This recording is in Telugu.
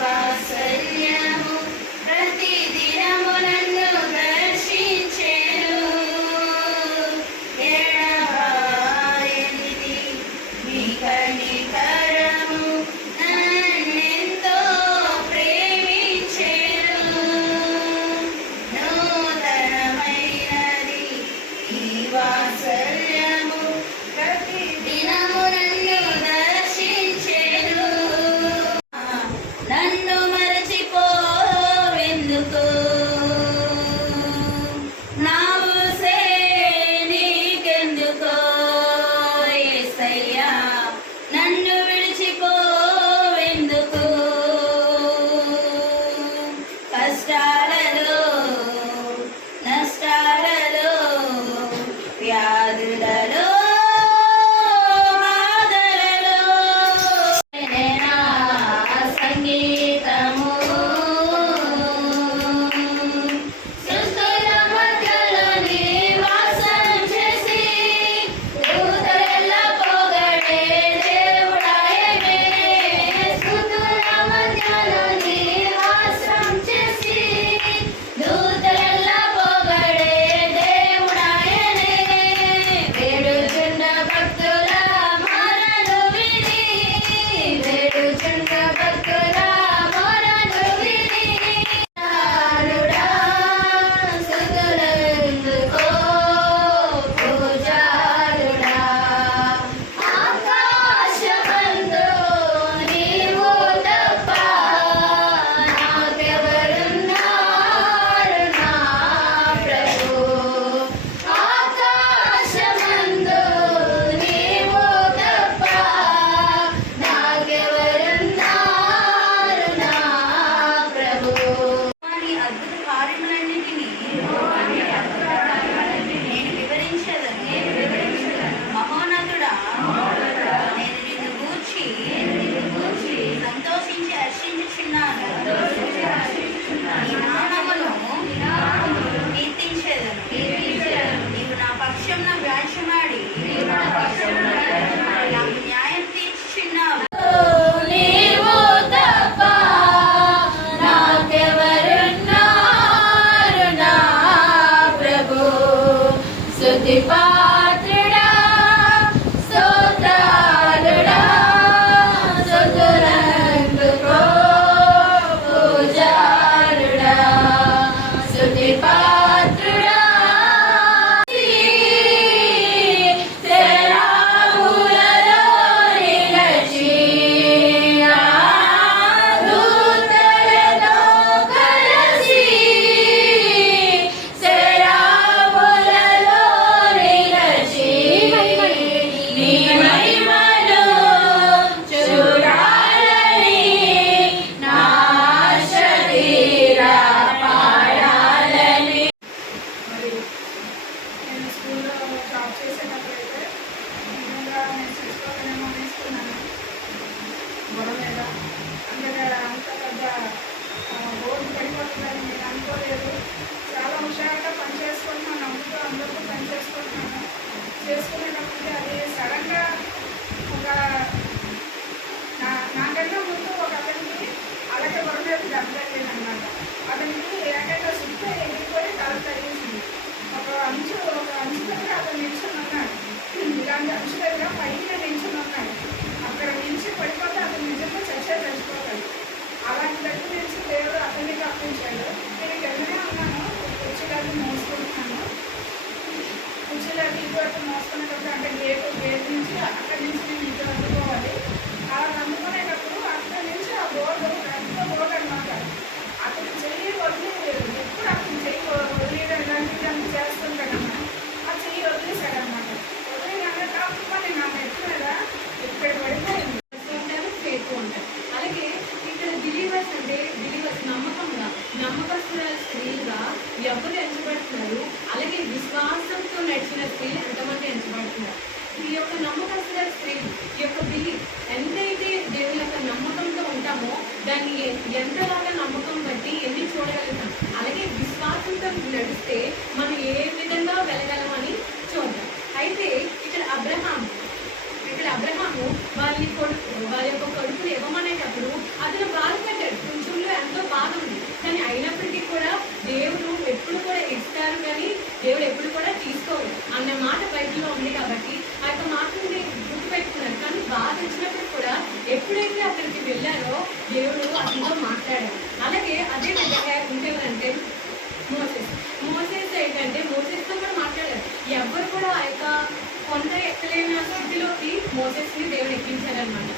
వాత్సల్యము ప్రతి దినము నన్ను దర్శించెను. ఎడబాయనిది మీ కనికరము నన్నెంతో ప్రేమించెను. నూతనమైనది ఈ వాత్సల్యము ప్రతి దినము నన్ను దర్శించెను. నన్ను మరచిపోవెందుకు నా ఊసే నీకెందుకో యేసయ్యా, నన్ను విడిచిపోవెందుకు. కష్టాలలో నష్టాలలో వ్యాధులలో సంగీతము సృష్టిల మధ్యలో నివాసం చేసి దూతల పొగడే దేవుడాయనే. స్తుతుల మధ్యలో నివాసం చేసి దూతల పొగడే దేవుడాయనే. వేడుచున్న భక్తుల మొరను విని, వేడుచున్న భక్తుల మొరను విని, నానుడా స్తుతులందుకో పూజారుడా. ఆకాశమందు నీవు తప్ప నాకెవరున్నారు నా ప్రభు. ఆకాశమందు నీవు తప్ప నాకెవరున్నారు నా ప్రభు. నీ అద్భుత కార్యములన్నిటినీ నేను వివరించదను. మహోన్నతుడా, నేను నిన్ను గూర్చి సంతోషించి హర్షించుచున్నాను. నీ నామమును కీర్తించెదను. నీవు నా పక్షమున వ్యాజ్యమాడి నాకు న్యాయం తీర్చుచున్నావు. నీవు తప్ప నాకెవరున్నారు నా ప్రభు. స్తుతి పాత్రుడా, స్తోత్రాలుడా, స్తుతులందుకో పూజారుడా. స్తుతి పాత్రుడా, శరాబులలో నిలచి దూతలతో కలిసి, శరాబులలో నిలచి నీ మహిమను చూడాలని నా ఆశ తీరా పాడాలని. మరి నేను స్కూల్లో జాబ్ చేసేటప్పుడైతే నిజంగా నేను చచ్చిపోతానేమో అనేసుకున్నాను గొడవ మీద. అందుకే అంత పెద్ద బోర్డు పడిపోతుందని నేను అనుకోలేదు. చాలా హుషారుగా పని చేసుకుంటున్నాను, నమ్ముతూ అందరితో పని చేసుకుంటున్నాను. చేసుకునేటప్పటికి అది సడన్గా ఒక నాకన్నా ముందు ఒక అతనికి అలాగే గొడవ మీద దెబ్బ తగిలిందనమాట. అతనికి ఏకంగా సుత్త ఎగిరిపోయి తల తగిలించింది. ఒక అంచు దగ్గర అతను నిల్చుని ఉన్నాడు. ఇలాంటి అంచు దగ్గర పైన నిల్చుని ఉన్నాడు. అక్కడ నిలిచి పడిపోతే అతను నిజంగా చచ్చిపోతాడు. అలాంటి దగ్గర నుంచి దేవుడు అతన్ని తప్పించాడు. నేను వెంటనే ఉన్నాను, కుర్చీలకి మోసుకుంటున్నాను. కుర్చీలకి ఇటు మోసుకునేటప్పుడు అంటే గేట్ నుంచి అక్కడి నుంచి నేను ఇటు అందుకోవాలి. అలా అందుకునేటప్పుడు అక్కడి నుంచి ఆ బోర్డు పెద్ద బోర్డు అనమాట. అతను చెయ్యి వదిలి ఎప్పుడు అతను చెయ్యి వదిలేయడానికి అంత చేస్తుంటాడు అన్నమాట. ఆ చెయ్యి వదిలేశాడనమాట. వదిలేగానే కాకపోతే నా నెట్ మీద ఇక్కడ పడిపోయింది. ఉంటారు. అలాగే ఇక్కడ బిలీవర్స్ అంటే బిలీవర్స్ నమ్మకస్తుల స్త్రీలుగా ఎవరు ఎంచబడుతున్నారు. అలాగే విశ్వాసంతో నడిచిన స్త్రీలు ఎంతమంది ఎంచబడుతున్నారు. ఈ యొక్క నమ్మకస్తుల స్త్రీలు ఈ యొక్క బిలీవ్ ఎంతైతే దేవుని యొక్క నమ్మకంతో ఉంటామో దాన్ని ఎంతలాగా నమ్మకం బట్టి ఎన్ని చూడగలుగుతాం. అలాగే విశ్వాసంతో నడిస్తే మనం ఏ విధంగా వెళ్ళగలమని చూద్దాం. అయితే ఇక్కడ అబ్రహాము వాళ్ళ యొక్క కొడుకుని ఇవ్వమనేటప్పుడు అతను బాధపడ్డాడు. ఎప్పుడైతే అక్కడికి వెళ్ళారో దేవుడు అతనితో మాట్లాడారు. అలాగే అదే విధంగా ఇంకెవరంటే మోసెస్ ఏంటంటే మోసెస్తో కూడా మాట్లాడారు. ఎవ్వరు కూడా ఆ యొక్క కొండ ఎక్కలేని స్థితిలోకి మోసెస్ని దేవుడు ఎక్కించారనమాట.